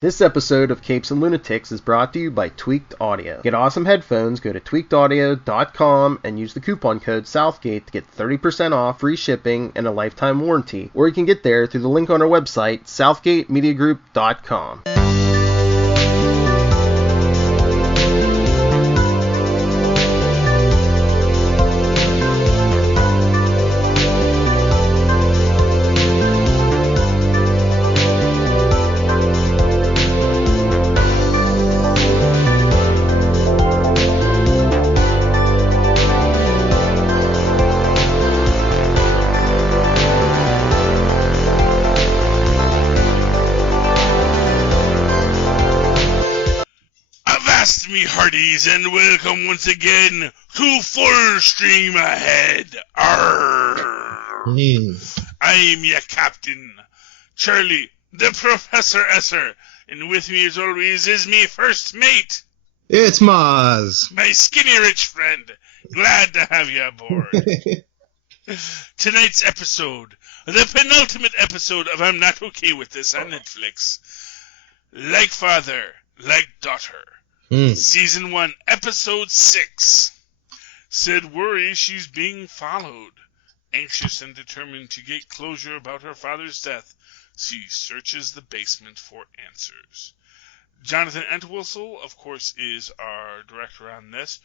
This episode of Capes and Lunatics is brought to you by Tweaked Audio. Get awesome headphones, go to tweakedaudio.com and use the coupon code Southgate to get 30% off, free shipping, and a lifetime warranty. Or you can get there through the link on our website, southgatemediagroup.com. Hearties, and welcome once again to Full Stream Ahead. I'm your captain, Charlie, the Professor Esser, and with me as always is me first mate. It's Mozz. My skinny rich friend. Glad to have you aboard. Tonight's episode, the penultimate episode of I'm Not Okay With This on Netflix. Like father, like daughter. Season 1, Episode 6. Sid worries she's being followed. Anxious and determined to get closure about her father's death, she searches the basement for answers. Jonathan Entwistle, of course, is our director on this.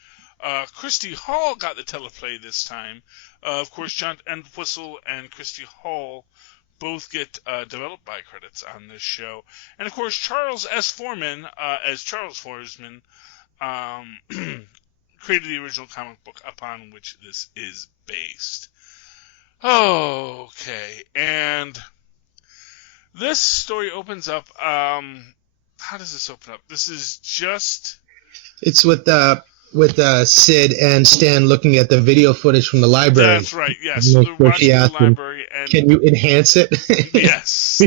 Christy Hall got the teleplay this time. Of course, John Entwistle and Christy Hall both get developed by credits on this show. And, of course, Charles S. Foreman, as Charles Foreman, created the original comic book upon which this is based. Okay, and this story opens up, how does this open up? This is just... It's with Sid and Stan looking at the video footage from the library. That's right, yes. So they're watching the library and... Can you enhance it? Yes.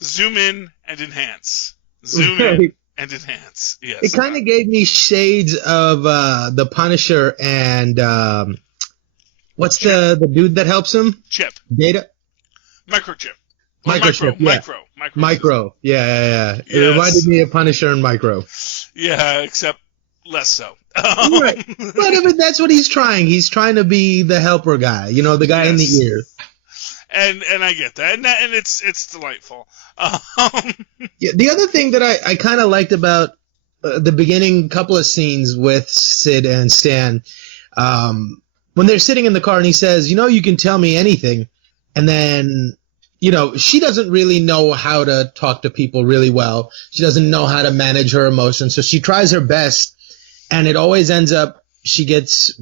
Zoom in and enhance. Zoom in and enhance. Yes. It kind of gave me shades of the Punisher and what's the dude that helps him? Chip. Data? Microchip. Micro. Yeah. Yes. It reminded me of Punisher and Micro. Yeah, except less so. Right. But I mean, that's what he's trying. He's trying to be the helper guy, the guy in the ear. And I get that, and it's delightful. Yeah, the other thing that I kind of liked about the beginning couple of scenes with Sid and Stan, when they're sitting in the car and he says, you can tell me anything, and then she doesn't really know how to talk to people really well. She doesn't know how to manage her emotions, so she tries her best. And it always ends up, she gets,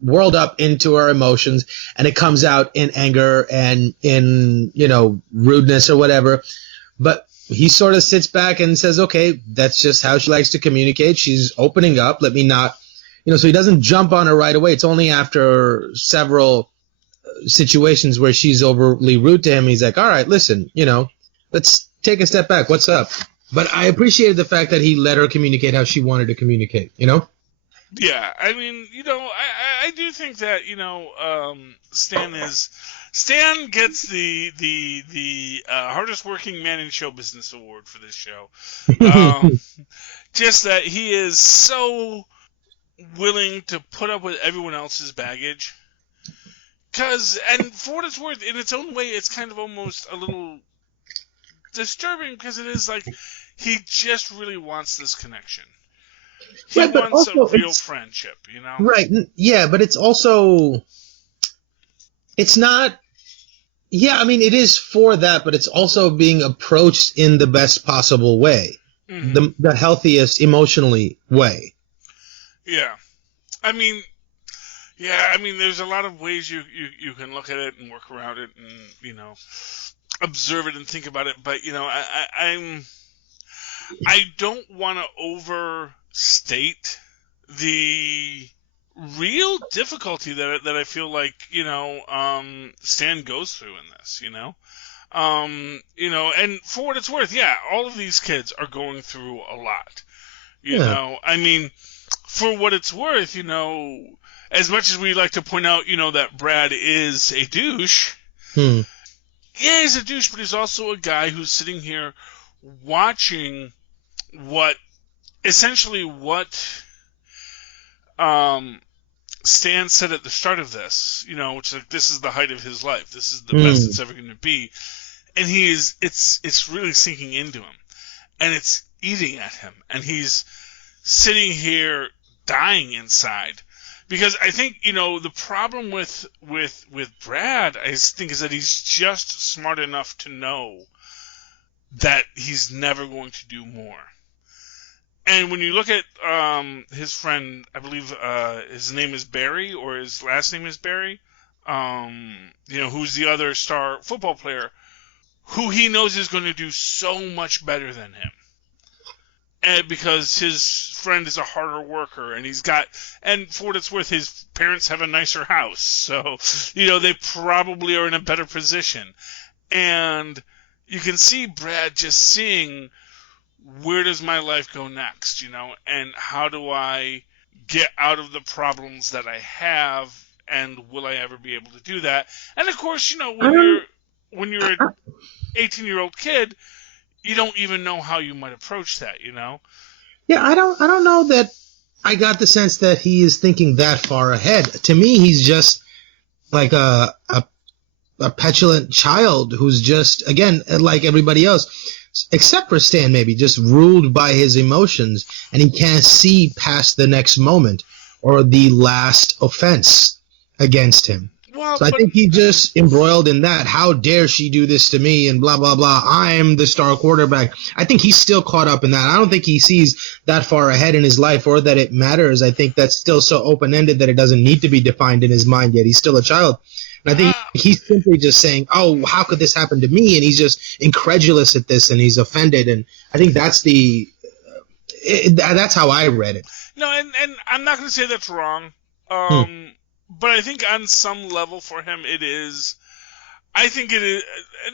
whirled up into her emotions, and it comes out in anger and in, rudeness or whatever. But he sort of sits back and says, okay, that's just how she likes to communicate. She's opening up. Let me not, so he doesn't jump on her right away. It's only after several situations where she's overly rude to him. He's like, all right, listen, let's take a step back. What's up? But I appreciated the fact that he let her communicate how she wanted to communicate, Yeah, I mean, I do think that, Stan gets the hardest working man in show business award for this show. Just that he is so willing to put up with everyone else's baggage. And for what it's worth, in its own way, it's kind of almost a little disturbing because it is like he just really wants this connection. He wants a real friendship, Right, yeah, but it's also... It's not... Yeah, I mean, it is for that, but it's also being approached in the best possible way. Mm-hmm. The healthiest, emotionally way. Yeah. I mean, there's a lot of ways you can look at it and work around it and, observe it and think about it, but I don't want to overstate the real difficulty that I feel like Stan goes through in this, and for what it's worth, yeah, all of these kids are going through a lot, I mean, for what it's worth, as much as we like to point out, that Brad is a douche. Yeah, he's a douche, but he's also a guy who's sitting here watching what Stan said at the start of this, which is like, this is the height of his life. This is the best it's ever going to be. And it's really sinking into him. And it's eating at him. And he's sitting here dying inside. Because I think, the problem with Brad, I think, is that he's just smart enough to know that he's never going to do more. And when you look at his friend, I believe his name is Barry, or his last name is Barry, who's the other star football player, who he knows is going to do so much better than him. And because his friend is a harder worker, and and for what it's worth, his parents have a nicer house. So, they probably are in a better position. And you can see Brad just seeing, where does my life go next, and how do I get out of the problems that I have, and will I ever be able to do that? And of course, when you're an 18-year-old kid, you don't even know how you might approach that, Yeah, I don't know that I got the sense that he is thinking that far ahead. To me, he's just like a petulant child who's just, again, like everybody else, except for Stan, maybe just ruled by his emotions, and he can't see past the next moment or the last offense against him. So I think he just embroiled in that. How dare she do this to me, and blah, blah, blah. I'm the star quarterback. I think he's still caught up in that. I don't think he sees that far ahead in his life, or that it matters. I think that's still so open-ended that it doesn't need to be defined in his mind yet. He's still a child. And I think he's simply just saying, oh, how could this happen to me? And he's just incredulous at this, and he's offended. And I think that's that's how I read it. No, and I'm not going to say that's wrong. But I think on some level for him it is. I think it is.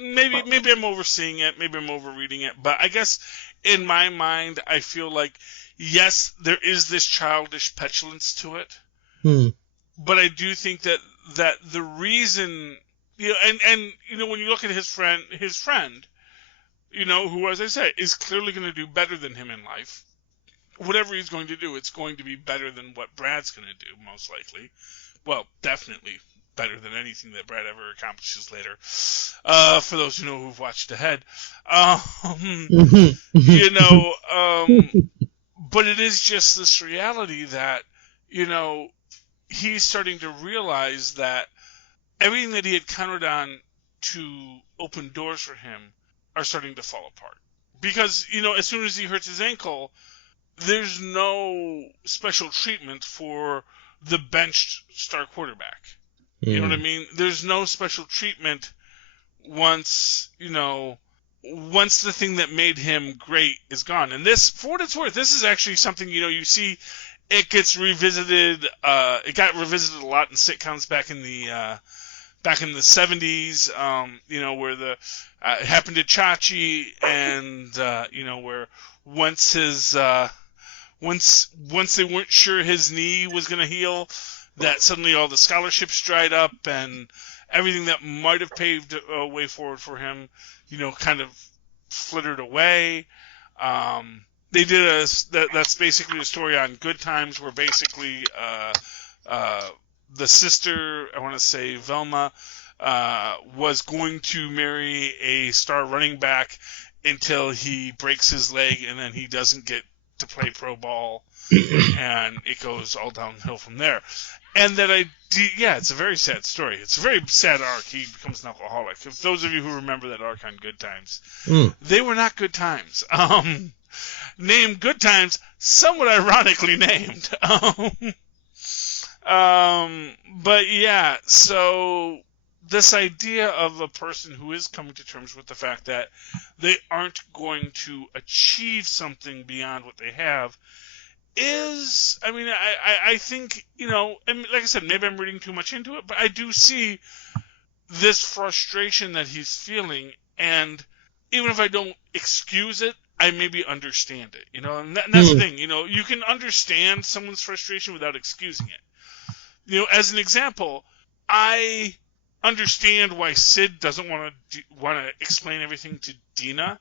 Maybe I'm overseeing it. Maybe I'm overreading it. But I guess in my mind, I feel like, yes, there is this childish petulance to it. But I do think that the reason, and when you look at his friend, who, as I say, is clearly going to do better than him in life. Whatever he's going to do, it's going to be better than what Brad's going to do, most likely. Well, definitely better than anything that Brad ever accomplishes later. For those who've watched ahead, but it is just this reality that, he's starting to realize that everything that he had counted on to open doors for him are starting to fall apart. Because, as soon as he hurts his ankle, there's no special treatment for the benched star quarterback. You know what I mean? There's no special treatment once the thing that made him great is gone. And this, for what it's worth, this is actually something, you see it gets revisited. It got revisited a lot in sitcoms back in the 70s, where it happened to Chachi, and, where once they weren't sure his knee was going to heal, that suddenly all the scholarships dried up, and everything that might have paved a way forward for him, kind of flittered away. They did that's basically a story on Good Times, where basically the sister, I want to say Velma, was going to marry a star running back until he breaks his leg, and then he doesn't get to play pro ball, and it goes all downhill from there. And that it's a very sad story. It's a very sad arc. He becomes an alcoholic. If those of you who remember that arc on Good Times, they were not good times. Named Good Times, somewhat ironically named. But yeah, so this idea of a person who is coming to terms with the fact that they aren't going to achieve something beyond what they have is, I think, and like I said, maybe I'm reading too much into it, but I do see this frustration that he's feeling, and even if I don't excuse it, I maybe understand it, and that's the thing, you can understand someone's frustration without excusing it. As an example, I understand why Sid doesn't want to explain everything to Dina,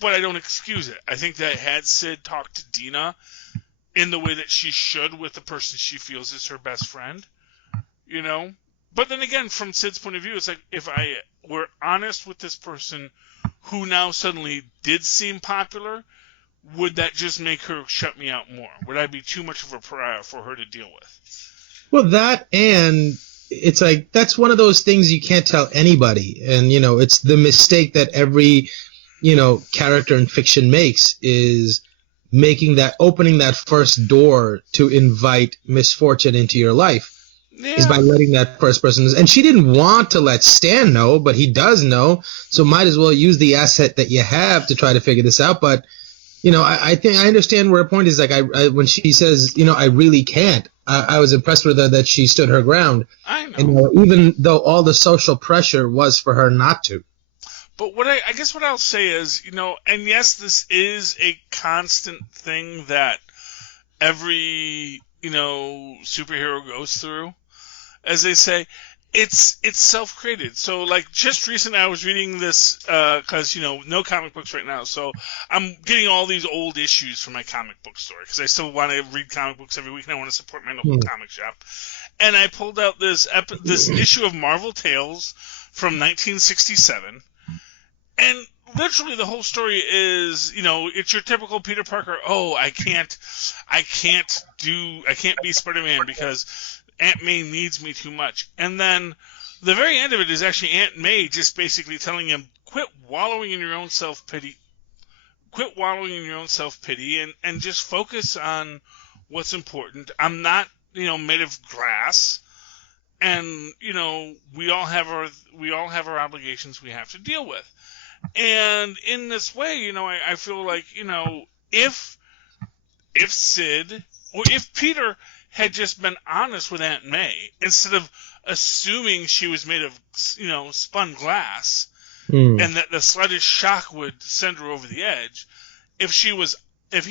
but I don't excuse it. I think that had Sid talked to Dina in the way that she should with the person she feels is her best friend, But then again, from Sid's point of view, it's like, if I were honest with this person who now suddenly did seem popular, would that just make her shut me out more? Would I be too much of a pariah for her to deal with? Well, that, and it's like, that's one of those things you can't tell anybody. And, it's the mistake that every, character in fiction makes, is opening that first door to invite misfortune into your life. Yeah. Is by letting that first person, and she didn't want to let Stan know, but he does know, so might as well use the asset that you have to try to figure this out. But, I think I understand where her point is. Like, I when she says, I really can't, I was impressed with her that she stood her ground. I know. And, even though all the social pressure was for her not to. But I guess what I'll say is, and yes, this is a constant thing that every, superhero goes through. As they say, it's self-created. So, like, just recently I was reading this, because, no comic books right now, so I'm getting all these old issues from my comic book store, because I still want to read comic books every week, and I want to support my local comic shop. And I pulled out this issue of Marvel Tales from 1967, and literally the whole story is, it's your typical Peter Parker, I can't be Spider-Man because Aunt May needs me too much. And then the very end of it is actually Aunt May just basically telling him, quit wallowing in your own self-pity. And just focus on what's important. I'm not, made of glass. And, we all have our obligations we have to deal with. And in this way, I feel like, if Sid, or if Peter had just been honest with Aunt May, instead of assuming she was made of, spun glass, and that the slightest shock would send her over the edge, if he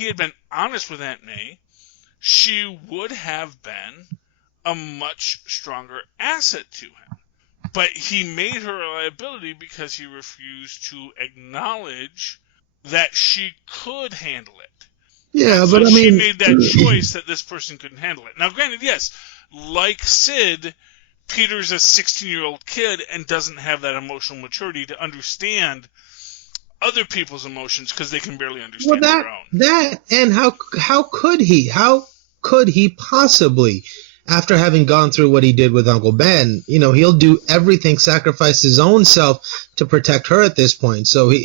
had been honest with Aunt May, she would have been a much stronger asset to him. But he made her a liability because he refused to acknowledge that she could handle it. Yeah, so but she made that choice that this person couldn't handle it. Now, granted, yes, like Sid, Peter's a 16-year-old kid and doesn't have that emotional maturity to understand other people's emotions because they can barely understand their own. And how could he? How could he possibly? After having gone through what he did with Uncle Ben, he'll do everything, sacrifice his own self to protect her at this point. So, I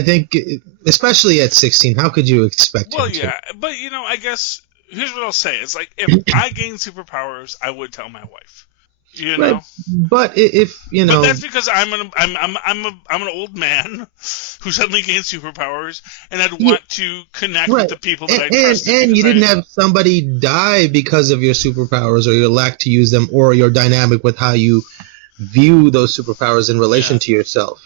think, especially at 16, how could you expect him to? Well, yeah, but, I guess, here's what I'll say. It's like, if I gained superpowers, I would tell my wife. Right. But if but that's because I'm an old man who suddenly gained superpowers, and I'd want to connect with the people that I trust. And you didn't have somebody die because of your superpowers or your lack to use them, or your dynamic with how you view those superpowers in relation to yourself.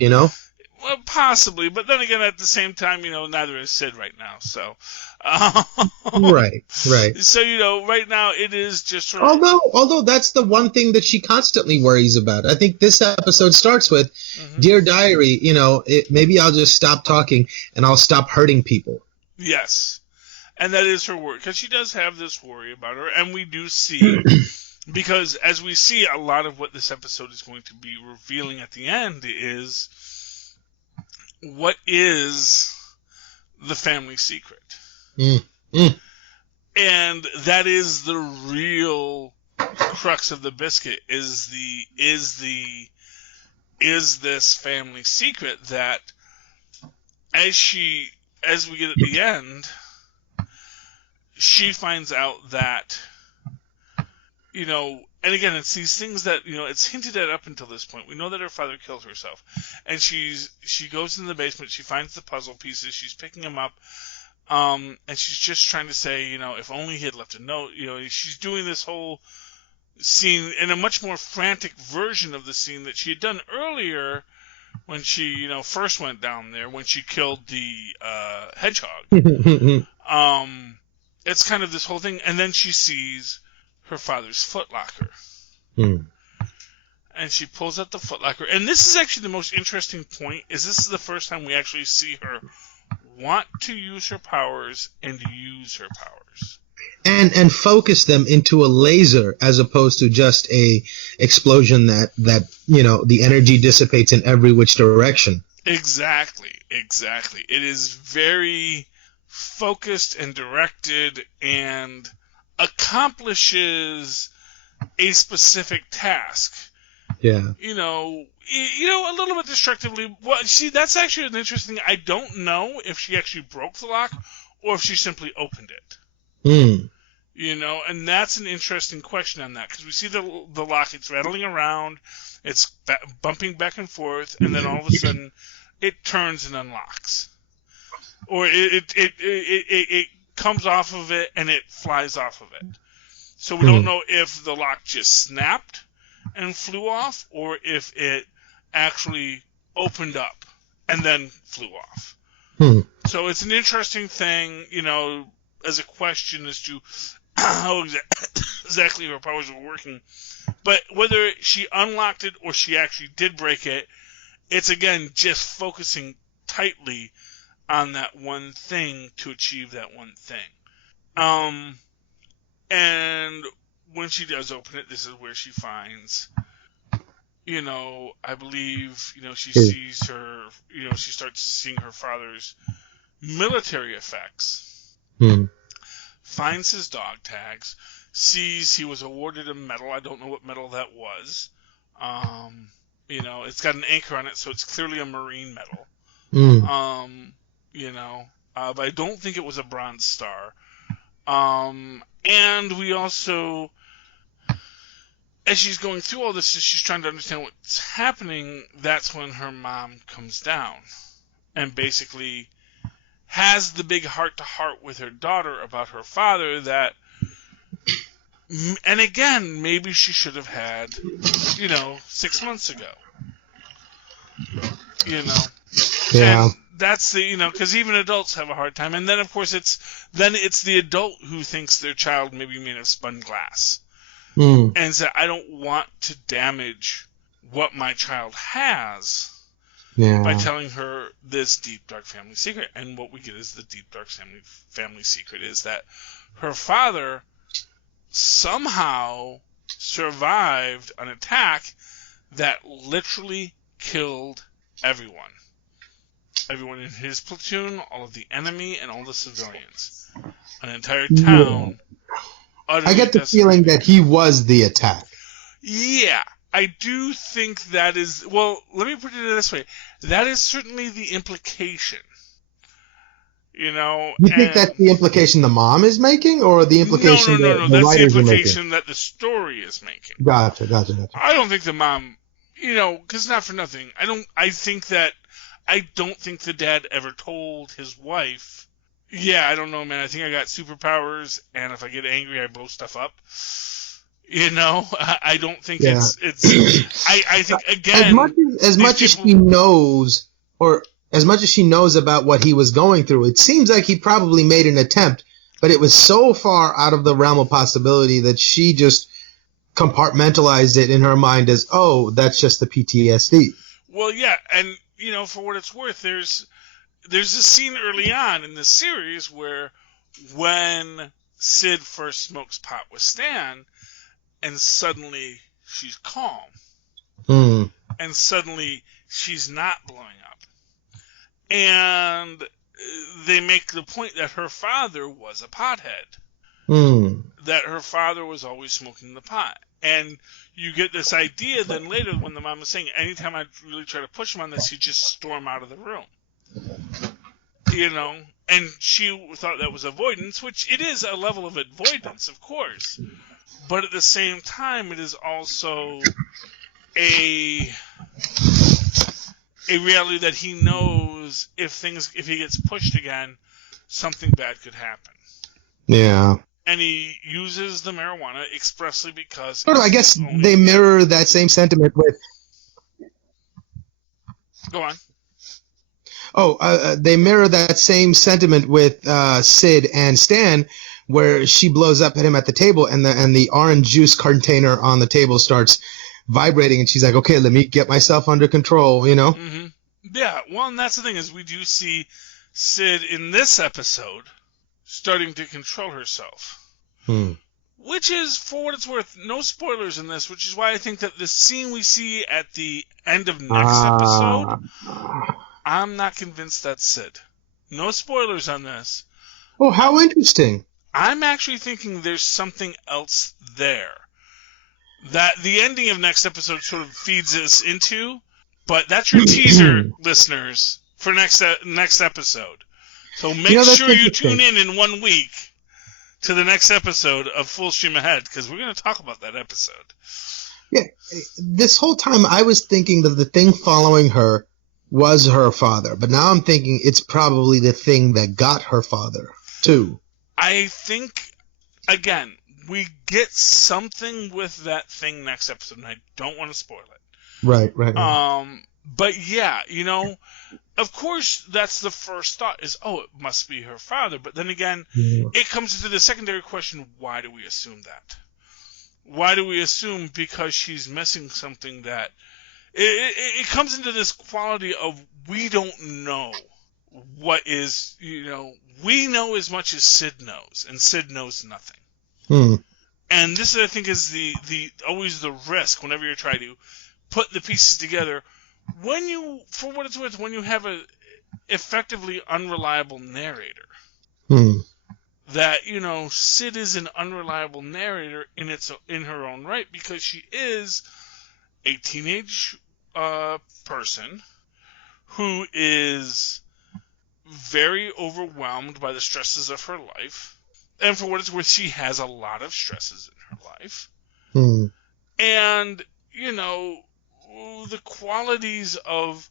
Well, possibly, but then again, at the same time, neither is Sid right now. So, right. So right now it is just sort of... although that's the one thing that she constantly worries about. I think this episode starts with, "Dear Diary, maybe I'll just stop talking and I'll stop hurting people." Yes, and that is her worry, because she does have this worry about her, and we do see. Because as we see, a lot of what this episode is going to be revealing at the end is, what is the family secret? And that is the real crux of the biscuit, is this family secret that, as we get at the end, she finds out that, and again, it's these things that, it's hinted at up until this point. We know that her father killed herself. And she goes into the basement, she finds the puzzle pieces, she's picking them up, and she's just trying to say, if only he had left a note. She's doing this whole scene in a much more frantic version of the scene that she had done earlier when she, first went down there, when she killed the hedgehog. It's kind of this whole thing, and then she sees her father's footlocker. and she pulls out the footlocker. And this is actually the most interesting point, is this is the first time we actually see her want to use her powers and use her powers. And focus them into a laser as opposed to just a explosion that the energy dissipates in every which direction. Exactly. It is very focused and directed and accomplishes a specific task. Yeah. A little bit destructively. Well, see, that's actually an interesting. I don't know if she actually broke the lock or if she simply opened it. And that's an interesting question on that, because we see the lock, it's rattling around, it's bumping back and forth, and then all of a sudden it turns and unlocks. Or it comes off of it and it flies off of it. So we don't know if the lock just snapped and flew off, or if it actually opened up and then flew off. So it's an interesting thing, as a question as to how exactly her powers were working. But whether she unlocked it or she actually did break it, it's, again, just focusing tightly on that one thing to achieve that one thing. And when she does open it, this is where she finds, I believe, she sees her, she starts seeing her father's military effects. Finds his dog tags, sees he was awarded a medal. I don't know what medal that was. It's got an anchor on it, so it's clearly a Marine medal. But I don't think it was a Bronze Star. And we also, as she's going through all this, as she's trying to understand what's happening, that's when her mom comes down and basically has the big heart-to-heart with her daughter about her father that, and again, maybe she should have had, 6 months ago. Yeah. And that's because even adults have a hard time. And then, of course, it's the adult who thinks their child may be made of spun glass. And said, I don't want to damage what my child has. Yeah. By telling her this deep, dark family secret. And what we get is the deep, dark family secret is that her father somehow survived an attack that literally killed everyone. Everyone in his platoon, all of the enemy, and all the civilians. An entire town. I get the feeling that he was the attack. Yeah. I do think that is, well, let me put it this way. That is certainly the implication. You think that's the implication the mom is making, or the implication No. the That's the writers are making? implication that the story is making. Gotcha. I don't think the mom, because not for nothing. I don't think the dad ever told his wife, yeah, I don't know, man, I think I got superpowers, and if I get angry, I blow stuff up. I don't think it's. I think again, as much as she knows, or as much as she knows about what he was going through, it seems like he probably made an attempt, but it was so far out of the realm of possibility that she just compartmentalized it in her mind as, oh, that's just the PTSD. Well, yeah, and for what it's worth, there's a scene early on in this series where when Sid first smokes pot with Stan. And suddenly she's calm. And suddenly she's not blowing up. And they make the point that her father was a pothead. That her father was always smoking the pot. And you get this idea then later when the mom is saying, anytime I really try to push him on this, he'd just storm out of the room. And she thought that was avoidance, which it is a level of avoidance, of course. But at the same time, it is also a reality that he knows if he gets pushed again, something bad could happen. Yeah. And he uses the marijuana expressly because... I guess they mirror that same sentiment with... Go on. They mirror that same sentiment with Sid and Stan, where she blows up at him at the table, and the orange juice container on the table starts vibrating, and she's like, okay, let me get myself under control, you know? Mm-hmm. Yeah, well, and that's the thing is we do see Sid in this episode starting to control herself. Which is, for what it's worth, no spoilers in this, which is why I think that the scene we see at the end of next episode, I'm not convinced that's Sid. No spoilers on this. Oh, how interesting. I'm actually thinking there's something else there that the ending of next episode sort of feeds us into, but that's your teaser, listeners, for next episode. So make sure you tune in 1 week to the next episode of Full Stream Ahead, because we're going to talk about that episode. Yeah, this whole time I was thinking that the thing following her was her father, but now I'm thinking it's probably the thing that got her father, too. I think, again, we get something with that thing next episode, and I don't want to spoil it. Right. But yeah, you know, of course, that's the first thought is, oh, it must be her father. But then again, it comes into the secondary question, why do we assume that? Why do we assume because she's missing something that... It comes into this quality of we don't know what is, you know, we know as much as Sid knows, and Sid knows nothing. And this, I think, is the always the risk whenever you're trying to put the pieces together. When you, for what it's worth, when you have a effectively unreliable narrator, that, you know, Sid is an unreliable narrator in her own right, because she is a teenage person who is very overwhelmed by the stresses of her life, and for what it's worth, she has a lot of stresses in her life, and, you know, the qualities of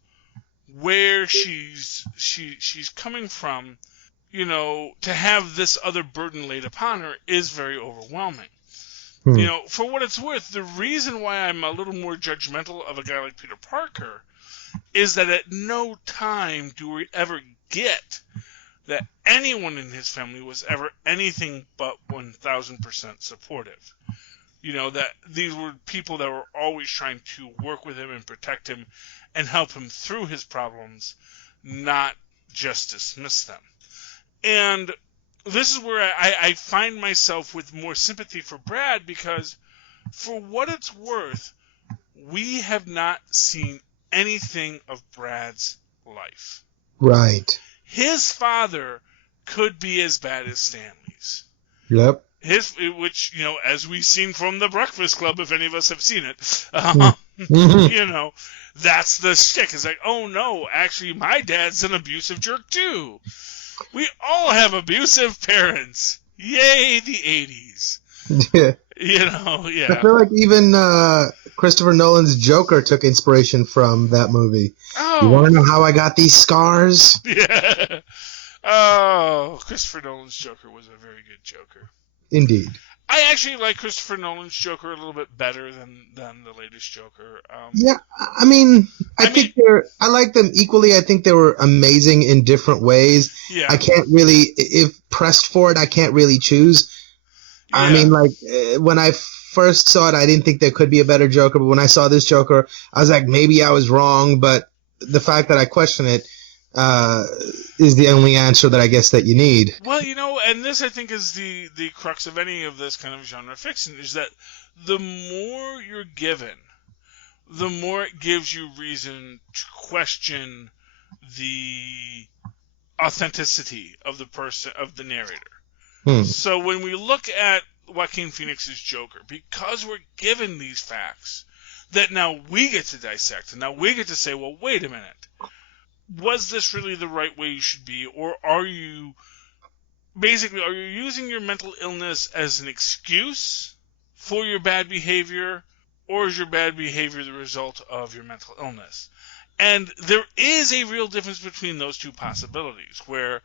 where she's coming from, you know, to have this other burden laid upon her is very overwhelming. You know, for what it's worth, the reason why I'm a little more judgmental of a guy like Peter Parker is that at no time do we ever get that anyone in his family was ever anything but 1,000% supportive. You know, that these were people that were always trying to work with him and protect him and help him through his problems, not just dismiss them. And this is where I find myself with more sympathy for Brad, because for what it's worth, we have not seen anything of Brad's life. Right. His father could be as bad as Stanley's. Yep. Which, you know, as we've seen from The Breakfast Club, if any of us have seen it, you know, that's the shtick. It's like, oh no, actually my dad's an abusive jerk too. We all have abusive parents. Yay, the 80s. Yeah. You know, yeah. I feel like even Christopher Nolan's Joker took inspiration from that movie. Oh. You want to know how I got these scars? Yeah. Oh, Christopher Nolan's Joker was a very good Joker. Indeed. I actually like Christopher Nolan's Joker a little bit better than the latest Joker. Yeah, I mean, I like them equally. I think they were amazing in different ways. Yeah. I can't really, if pressed for it, I can't really choose. Yeah. I mean, like, when I first saw it, I didn't think there could be a better Joker, but when I saw this Joker, I was like, maybe I was wrong, but the fact that I question it is the only answer that I guess that you need. Well, you know, and this I think is the crux of any of this kind of genre fiction, is that the more you're given, the more it gives you reason to question the authenticity of the person, of the narrator. So when we look at Joaquin Phoenix's Joker, because we're given these facts that now we get to dissect, and now we get to say, well, wait a minute. Was this really the right way you should be, or are you using your mental illness as an excuse for your bad behavior, or is your bad behavior the result of your mental illness? And there is a real difference between those two possibilities, where,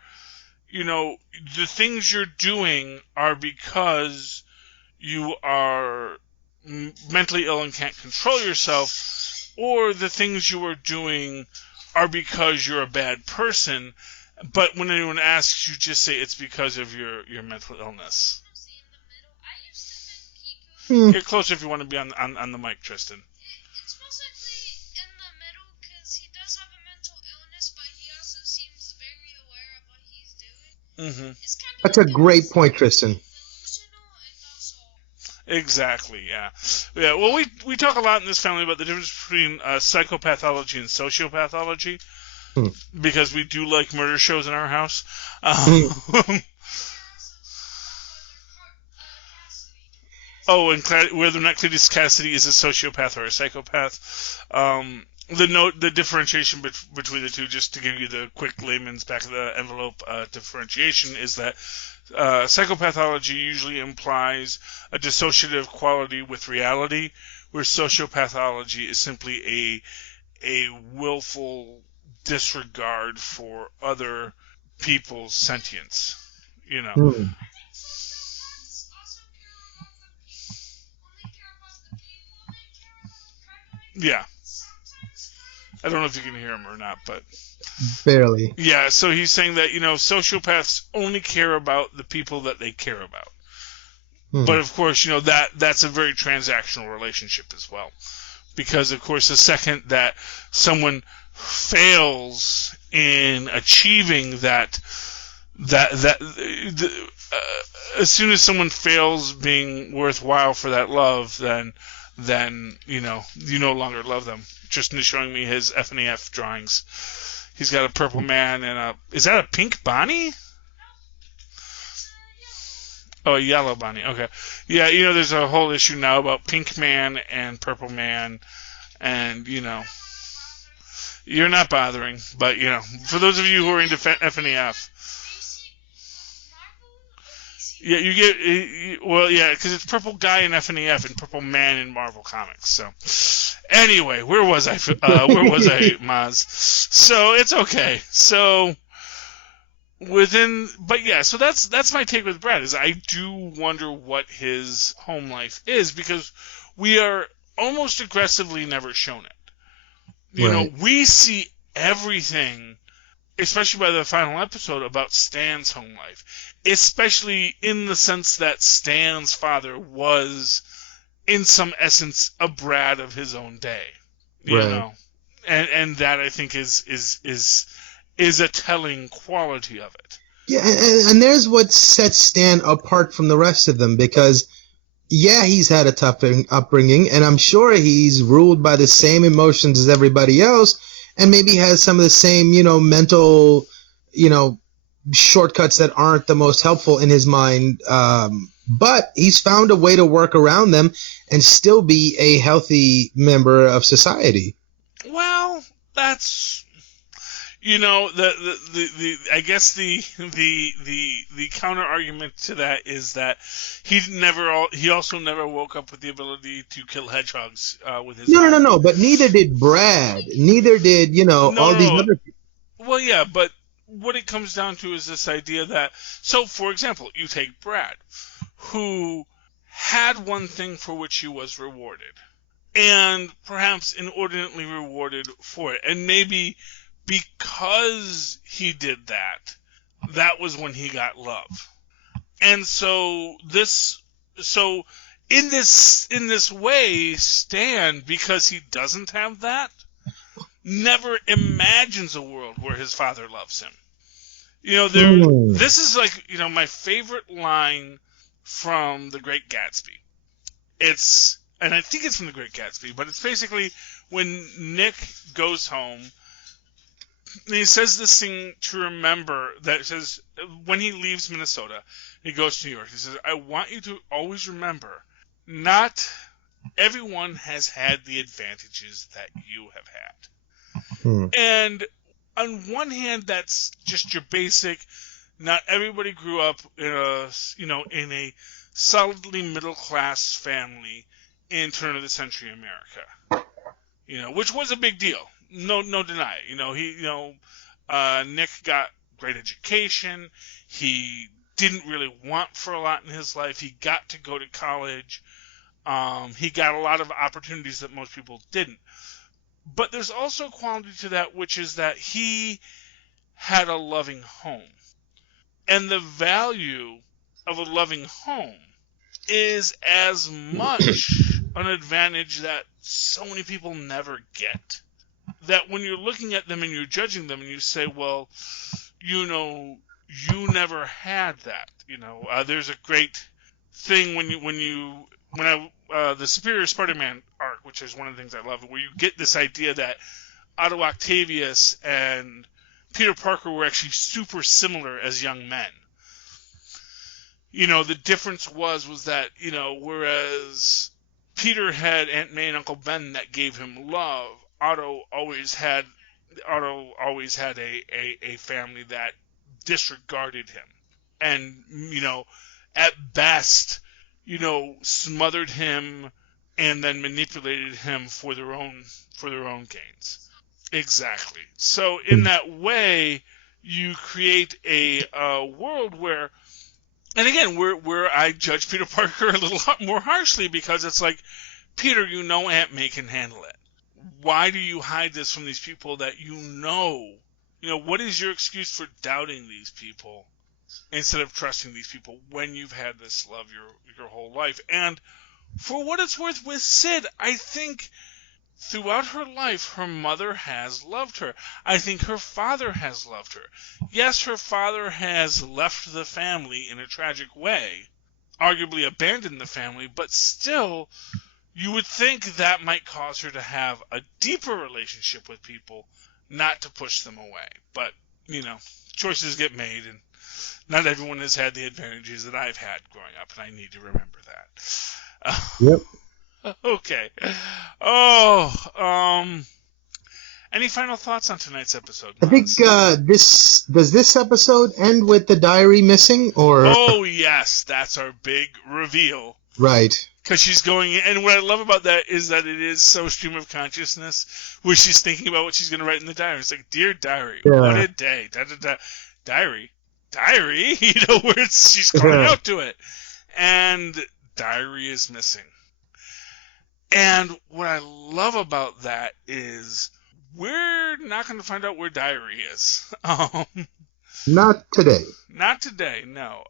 you know, the things you're doing are because you are mentally ill and can't control yourself, or the things you are doing are because you're a bad person, but when anyone asks, you just say it's because of your mental illness. Get closer if you want to be on the mic, Tristan. Mm-hmm. That's a great point, Tristan. Exactly, yeah. Yeah, well, we talk a lot in this family about the difference between psychopathology and sociopathology, because we do like murder shows in our house. Oh, and whether or not Cletus Cassidy is a sociopath or a psychopath. The differentiation between the two, just to give you the quick layman's back of the envelope differentiation, is that psychopathology usually implies a dissociative quality with reality, where sociopathology is simply a willful disregard for other people's sentience. You know. Yeah. I don't know if you can hear him or not, but... Barely. Yeah, so he's saying that, sociopaths only care about the people that they care about. But, of course, that's a very transactional relationship as well. Because, of course, the second that someone fails in achieving as soon as someone fails being worthwhile for that love, then you no longer love them. Tristan is showing me his F&F drawings. He's got a purple man and is that a pink Bonnie? Oh, a yellow Bonnie. Okay. Yeah, there's a whole issue now about pink man and purple man, and you're not bothering, but for those of you who are into F&F. Yeah, you get because it's purple guy in F&F and purple man in Marvel Comics. So, anyway, where was I, Mozz? So it's okay. So so that's my take with Brad. Is I do wonder what his home life is, because we are almost aggressively never shown it. We see everything, especially by the final episode, about Stan's home life. Especially in the sense that Stan's father was, in some essence, a Brad of his own day. You know? And that, I think, is a telling quality of it. Yeah, and there's what sets Stan apart from the rest of them, because, yeah, he's had a tough upbringing, and I'm sure he's ruled by the same emotions as everybody else, and maybe has some of the same, mental, shortcuts that aren't the most helpful in his mind, but he's found a way to work around them and still be a healthy member of society. Well, that's I guess the counter argument to that is that he also never woke up with the ability to kill hedgehogs with his No, but neither did Brad, neither did these other people. Well, yeah, but what it comes down to is this idea that, so for example, you take Brad, who had one thing for which he was rewarded, and perhaps inordinately rewarded for it, and maybe because he did that was when he got love. And so in this way, Stan, because he doesn't have that, never imagines a world where his father loves him. This is like, my favorite line from The Great Gatsby. And I think it's from The Great Gatsby, but it's basically when Nick goes home, and he says this thing to remember, that says, when he leaves Minnesota, he goes to New York, he says, I want you to always remember, not everyone has had the advantages that you have had. And on one hand, that's just your basic, not everybody grew up in a solidly middle-class family in turn of the century America. Which was a big deal. No deny it. Nick got great education. He didn't really want for a lot in his life. He got to go to college. He got a lot of opportunities that most people didn't. But there's also a quality to that, which is that he had a loving home. And the value of a loving home is as much an advantage that so many people never get. That when you're looking at them and you're judging them and you say, well, you never had that. There's a great thing the Superior Spider-Man arc, which is one of the things I love, where you get this idea that Otto Octavius and Peter Parker were actually super similar as young men. The difference was that, whereas Peter had Aunt May and Uncle Ben that gave him love, Otto always had a family that disregarded him. And, at best, smothered him and then manipulated him for their own gains. Exactly. So in that way, you create a world where, and again, where I judge Peter Parker a little more harshly, because it's like, Peter, Aunt May can handle it. Why do you hide this from these people that what is your excuse for doubting these people instead of trusting these people when you've had this love your whole life? And for what it's worth with Sid, I think throughout her life, her mother has loved her. I think her father has loved her. Yes, her father has left the family in a tragic way, arguably abandoned the family, but still, you would think that might cause her to have a deeper relationship with people, not to push them away. But, choices get made, and not everyone has had the advantages that I've had growing up, and I need to remember that. Yep. Okay. Any final thoughts on tonight's episode, Mozz? I think this episode end with the diary missing, or? Oh yes, that's our big reveal. Right. Because she's going, and what I love about that is that it is so stream of consciousness, where she's thinking about what she's going to write in the diary. It's like, dear diary, what a day, diary, where she's calling out to it, and diary is missing. And what I love about that is we're not going to find out where diary is. Not today. Not today, no.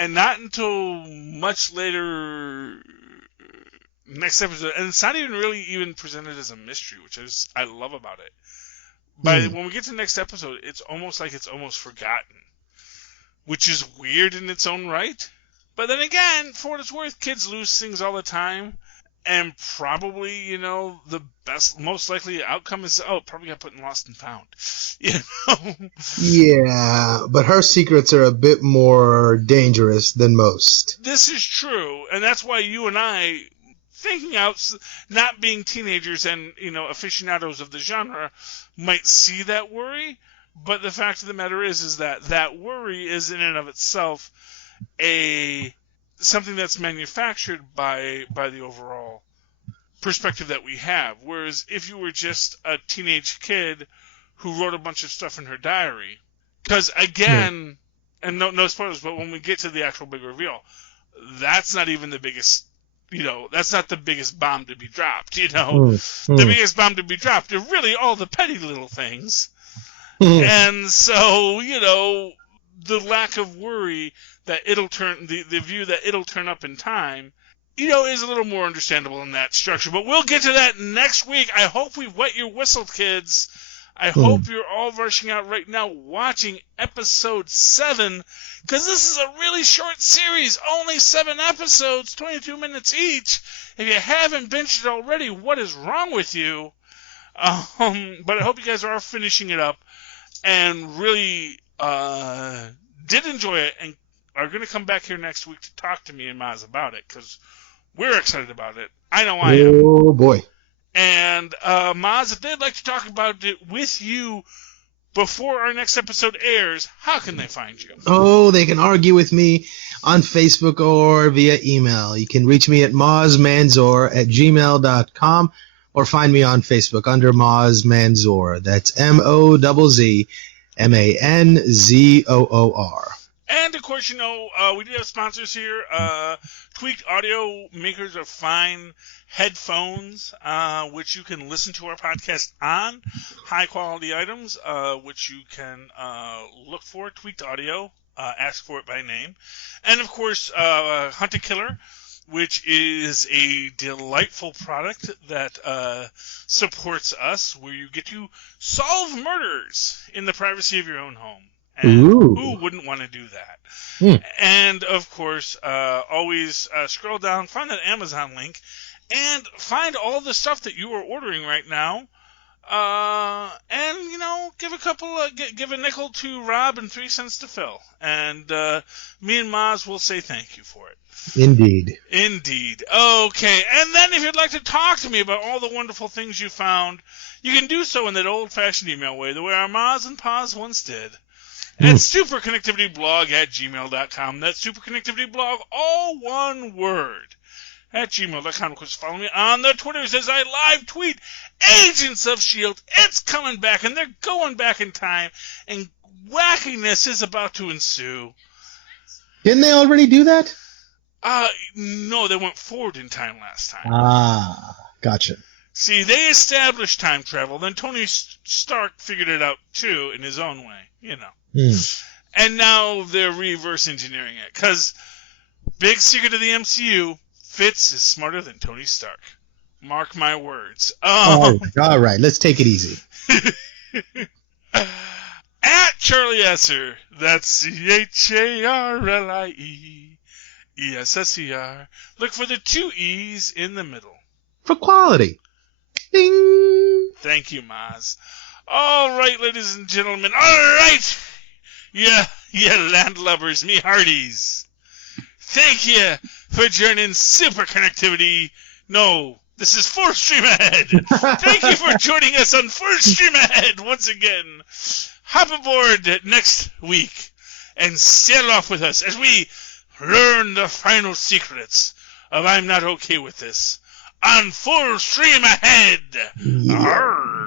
And not until much later next episode. And it's not even presented as a mystery, which I love about it. But when we get to the next episode, it's almost like it's almost forgotten, which is weird in its own right. But then again, for what it's worth, kids lose things all the time. And probably, the most likely outcome is, probably got put in lost and found. Yeah, but her secrets are a bit more dangerous than most. This is true. And that's why you and I, thinking out, not being teenagers and, aficionados of the genre, might see that worry. But the fact of the matter is that worry is in and of itself something that's manufactured by the overall perspective that we have. Whereas if you were just a teenage kid who wrote a bunch of stuff in her diary, because again, and no spoilers, but when we get to the actual big reveal, that's not even the biggest, that's not the biggest bomb to be dropped, The biggest bomb to be dropped are really all the petty little things. And so, the lack of worry that it'll turn, the view that it'll turn up in time, is a little more understandable in that structure. But we'll get to that next week. I hope we've wet your whistle, kids. I hope you're all rushing out right now watching episode 7, because this is a really short series, only 7 episodes, 22 minutes each. If you haven't binged it already, what is wrong with you? But I hope you guys are all finishing it up and really did enjoy it and are going to come back here next week to talk to me and Mozz about it, because we're excited about it. I know I am. Oh, boy. And Mozz, if they'd like to talk about it with you before our next episode airs, how can they find you? Oh, they can argue with me on Facebook or via email. You can reach me at mozzmanzoor@gmail.com or find me on Facebook under Mozz Manzoor. That's MOZZMANZOOR. And, of course, we do have sponsors here. Tweaked Audio, makers of fine headphones, which you can listen to our podcast on. High-quality items, which you can look for. Tweaked Audio, ask for it by name. And, of course, Hunt a Killer, which is a delightful product that supports us, where you get to solve murders in the privacy of your own home. And Ooh. who wouldn't want to do that? And, of course, always scroll down, find that Amazon link, and find all the stuff that you are ordering right now. And, give a nickel to Rob and 3 cents to Phil. And me and Mozz will say thank you for it. Indeed. Okay, and then if you'd like to talk to me about all the wonderful things you found, you can do so in that old-fashioned email way, the way our Mozz and Paz once did. At superconnectivityblog@gmail.com. That's superconnectivityblog, all one word, at gmail.com. Of course, follow me on the Twitters as I live tweet Agents of S.H.I.E.L.D. It's coming back, and they're going back in time, and wackiness is about to ensue. Didn't they already do that? No, they went forward in time last time. Ah, gotcha. See, they established time travel, then Tony Stark figured it out, too, in his own way, And now they're reverse engineering it, because big secret of the MCU, Fitz is smarter than Tony Stark. Mark my words. All right, let's take it easy. At Charlie Esser, that's CHARLIE ESSER. Look for the 2 E's in the middle. For quality. Ding! Thank you, Mozz. All right, ladies and gentlemen. All right! Yeah, landlubbers, me hearties. Thank you for joining Super Connectivity. No, this is Full Stream Ahead. Thank you for joining us on Full Stream Ahead once again. Hop aboard next week and sail off with us as we learn the final secrets of I'm Not Okay With This on Full Stream Ahead. Yeah. Arr.